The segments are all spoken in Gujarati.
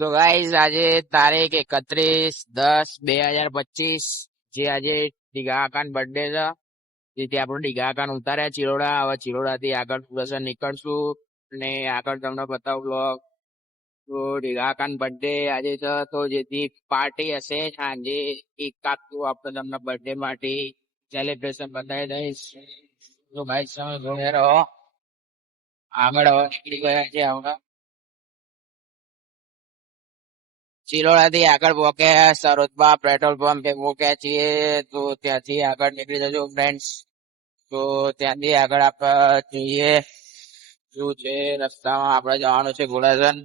તો ગાઈઝ આજે તારીખ 31/10/2025 જે આજે ડીગા બર્થડે છે. જેથી આપણું ડીગા ઉતાર્યા ચિલોડા. હવે ચિલોડા થી આગળ દર્શન નીકળશું ને આગળ તમને બતાવું બ્લોગ. તો ડીગા બર્થડે આજે છે, તો જેથી પાર્ટી હશે સાંજે. એક કાકતું આપણે તમને બર્થડે પાર્ટી સેલિબ્રેશન બતાવી દઈશ. તો ભાઈ તમે જોડે રહો. આગળ હવે નીકળી ગયા છે હમણાં ચિલોડા થી આગળ પહોંચ્યા સરોજબા પેટ્રોલ પંપે પહોંચ્યા છીએ. તો ત્યાંથી આગળ નીકળી જજો ફ્રેન્ડ્સ. તો ત્યાંથી આગળ આપણે જોઈએ શું છે. રસ્તામાં આપણે જવાનું છે ઘોડાસન.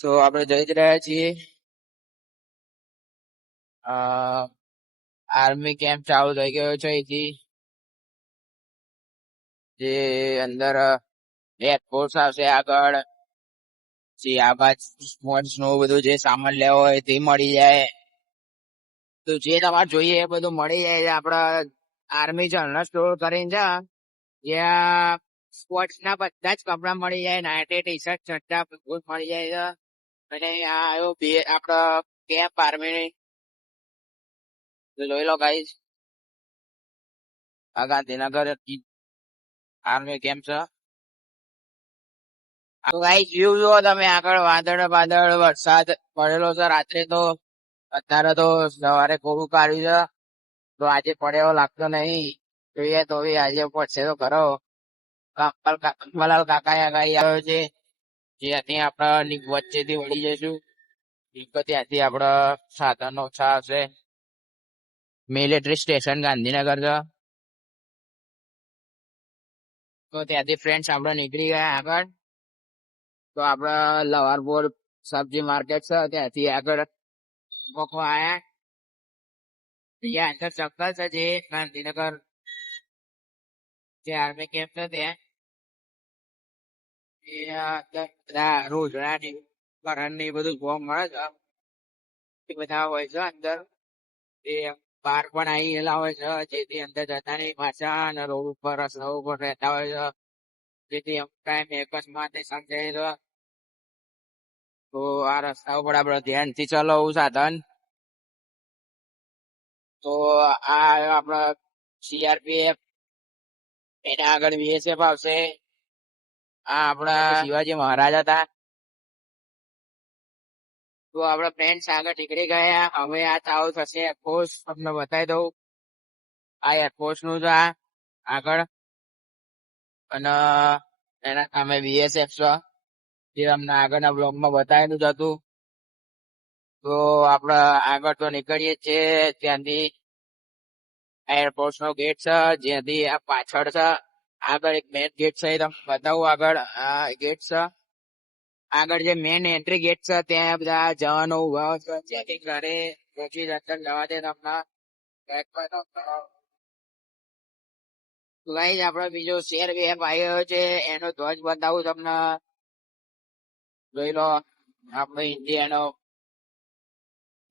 તો આપણે જઈ જ રહ્યા છીએ. આર્મી કેમ્પ ચાલુ થઈ ગયો છે અહીંથી. જે અંદર એરફોર્સ આવશે આગળ. જે આબાદ સ્પોર્ટ્સ નું બધું જે સામાન લેવો હોય તે મળી જાય. તો જે તમારે જોઈએ એ બધું મળી જાય છે. આપડા આર્મી જનરલ સ્ટોર કરીને છે, જ્યાં સ્પોર્ટ્સ ના બધા જ કપડા મળી જાય. નાઇટી, ટી શર્ટ, ચડ્ડા બધું મળી જાય છે. અને આ આવ્યો આપડા કેમ્પ આર્મી. જોઈ લો ગાઈસ, આ ગાંધીનગર આર્મી કેમ્પ છે. તો ગાઈસ વ્યૂ જુઓ તમે આગળ. વાદળ વરસાદ પડેલો છે રાત્રે. તો અત્યારે તો સવારે કોરું કાઢ્યું છે. તો આજે પડે એવો લાગતો નહીં. જોઈએ તો બી આજે પડશે તો ખરો. મલાલ કાકા આગાહી આવ્યો છે. જ્યાંથી આપડા વચ્ચેથી વળી જઈશું. ત્યાંથી આપડા સાધનો ઓછા હશે. મિલિટરી સ્ટેશન ગાંધીનગર છે. તો ત્યાંથી ફ્રેન્ડ્સ આપડે નીકળી ગયા આગળ. તો આપડા લવારપોર સબ્જી માર્કેટ છે, ત્યાંથી આગળ પકવા આયા. ત્યાં અંદર સર્કલ છે જે ગાંધીનગર જે આર્મી કેમ્પ છે ત્યાં. એ અંદર બધા રોજડા ની કરણ ની બધું જોવા મળે છે. એ બધા હોય છે અંદર. એ બહાર પણ આવી ગયેલા હોય છે, જેથી અંદર જતા નહીં પાછા. અને રોડ ઉપર રસ્તા ઉપર રહેતા હોય છે, જેથી ટાઈમ અકસ્માત સમજાય છે. તો આ રસ્તા ઉપર આપડે ધ્યાનથી ચલાવવું સાધન. તો આ આપડા સીઆરપીએફ, એના આગળ બીએસએફ આવશે. આ આપડા શિવાજી મહારાજ હતા. તો આપડા ફ્રેન્ડ્સ આગળ નીકળી ગયા. હવે આ ચાલુ થશે એરફોર્સ. તમને બતાવી દઉં, આ એરફોર્સ નું છે આગળ. અને એના સામે બીએસએફ છે, જે અમને આગળના બ્લોગ માં બતાવેલું જ હતું. તો આપડે આગળ તો નીકળીએ છીએ. ત્યાંથી એરફોર્સ નો ગેટ છે, જ્યાંથી આ પાછળ છે. આગળ એક મેન ગેટ છે, તમને બતાવું. આગળ આ ગેટ છે. આગળ જે મેન એન્ટ્રી ગેટ છે ત્યાં બધા જવાનો ઉભા છે. ચેકિંગ કરે પછી અંદર જવા દે તમને. ગાઈસ આપડે બીજો શેર વેપ આવ્યો છે, એનો ધ્વજ બતાવું તમને. જોઈ લો આપડે ઇન્ડિયાનો.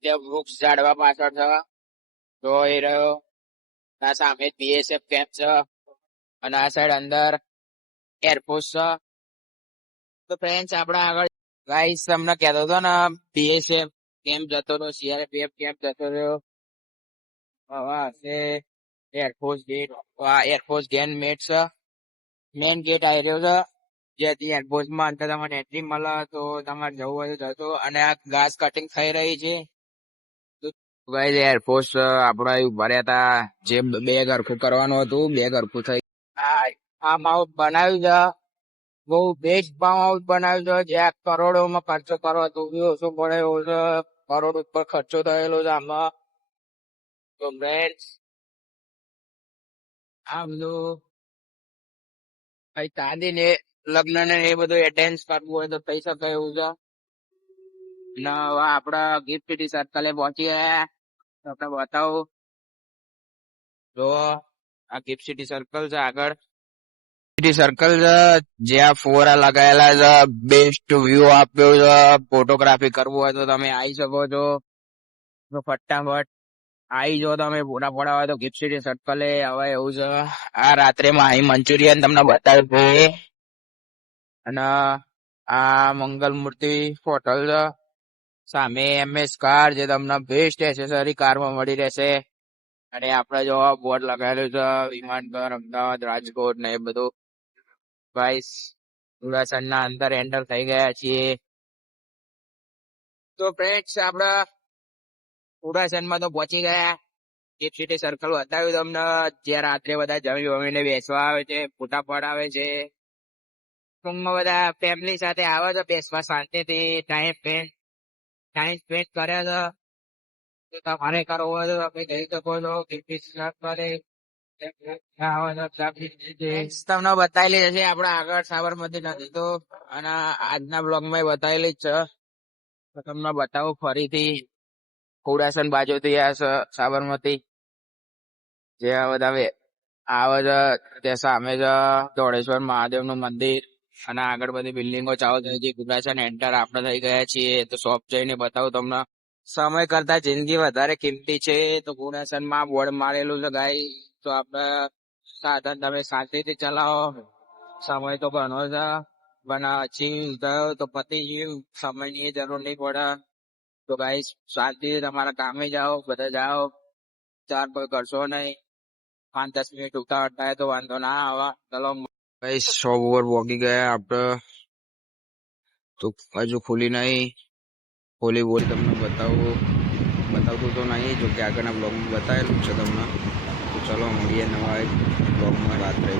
ત્યાં વૃક્ષ ઝાડવા પાછળ છે, જોઈ રહ્યો. આ સામે બીએસએફ કેમ્પ છે, અને આ સાઈડ અંદર એરફોર્સ છે. તો ફ્રેન્ડ્સ આપડા આગળ ગાઈસ તમને કહેતો હતો ને, બીએસએફ કેમ્પ જતો રહ્યો, સીઆરપીએફ કેમ્પ જતો રહ્યો. હવે હશે એરફોર્સ ગેટ. આ એરફોર્સ ગેન મેટ છે, મેન ગેટ આવી રહ્યો છે, જેથી એરફોર્સ માં અંદર તમને એન્ટ્રી મળે. તો તમારે જવું હોય તો જતો. અને આ ઘાસ કટિંગ થઈ રહી છે. ગાઈસ એરફોર્સ આપડા ઉભા રહ્યા હતા. જે બે ગરખું કરવાનું હતું, બે ગરખું થઈ. આ માઉન્ટ બનાવ્યું છે, બહુ બેસ્ટ ફાર્મ બનાવ્યું છે. જ્યાં કરોડોમાં ખર્ચો કરો તો બી ઓછો પડે એવો છે. કરોડ ઉપર ખર્ચો થયેલો છે આમાં. તો ફ્રેન્ડ્સ આ બધું ચાંદી ને લગ્ન ને એ બધું એટેન્ડ કરવું હોય તો થઈ શકે એવું છે. ને હવે આપડા ગિફ્ટ સિટી સર્કલે પહોંચી ગયા. તમને બતાવું. જો આ ગિફ્ટ સિટી સર્કલ છે આગળ. સિટી સર્કલ છે, જ્યાં ફોરા લગાયેલા છે. બેસ્ટ વ્યૂ આપ્યો છે. ફોટોગ્રાફી કરવું હોય તો તમે આવી શકો છો. તો ફટાફટ આવી જો તમે ફોટા પડાવવા હોય તો ગિફ્ટ સિટી સર્કલે. હવે એવું છે, આ રાત્રે માહી મંચુરિયન તમને બતાવ્યું. અને આ મંગલ મૂર્તિ હોટલ છે. સામે MS કાર, જે તમને બેસ્ટ એસેસરી કારમાં મળી રહેશે. અને આપડે જો બોર્ડ લગાવેલું છે વિમાનઘર અમદાવાદ રાજકોટ ને એ બધું. ગાઈસ ઉડાસણ ના અંદર એન્ટર થઈ ગયા છીએ. તો ફ્રેન્ડ્સ આપડા ઉડાસણ માં તો પહોંચી ગયા. એક સિટી સર્કલ બતાવ્યું તમને, જ્યાં રાત્રે બધા જમી વમીને બેસવા આવે છે, ફોટા પડાવે છે. ટૂંકમાં બધા ફેમિલી સાથે આવે છે બેસવા, શાંતિથી ટાઈમ સ્પેન્ડ કરે છે. તો તમારે કરવો હોય તો તમે જઈ શકો છો. તમને બતાવેલી હશે આપડે આગળ સાબરમતી નદી તો, અને આજના બ્લોગ માં બતાવેલી જ છે. તો તમને બતાવું ફરીથી. ઉડાસણ બાજુ થી આ સાબરમતી જે બધા આવે છે, ત્યાં સામે છે દોડેશ્વર મહાદેવ નું મંદિર. અને આગળ બધી બિલ્ડિંગો ચાલુ થઈ ગઈ. ઉડાસણ એન્ટર આપણે થઈ ગયા છીએ. તો શોપ જઈને બતાવું તમને. સમય કરતા જિંદગી વધારે કિંમતી છે. તો ઉડાસણ માં બોર્ડ મારેલું છે ગાઈ. તો આપડે સાધન તમે શાંતિથી ચલાવો. સમય તો ઘણો છે, પણ અચીવ ગયો તો પતી ગયું. સમય ની જરૂર નહીં પડે. તો ગાઈસ શાંતિ તમારા કામે જાઓ, બધા જાઓ, ચાર કોઈ કરશો નહીં. 5-10 મિનિટ ઉતાવળ થાય તો વાંધો ના આવે. ચલો ગાઈસ, 100 ઓવર વોગી ગયા આપડે. તો હજુ ખુલી નહીં. ખોલી બોલ તમને બતાવતું તો નહીં, જો કે આગળના બ્લોગમાં બતાવેલું છે તમને. તો ચલો મળીએ નવા એક બ્લોગમાં રાત્રે.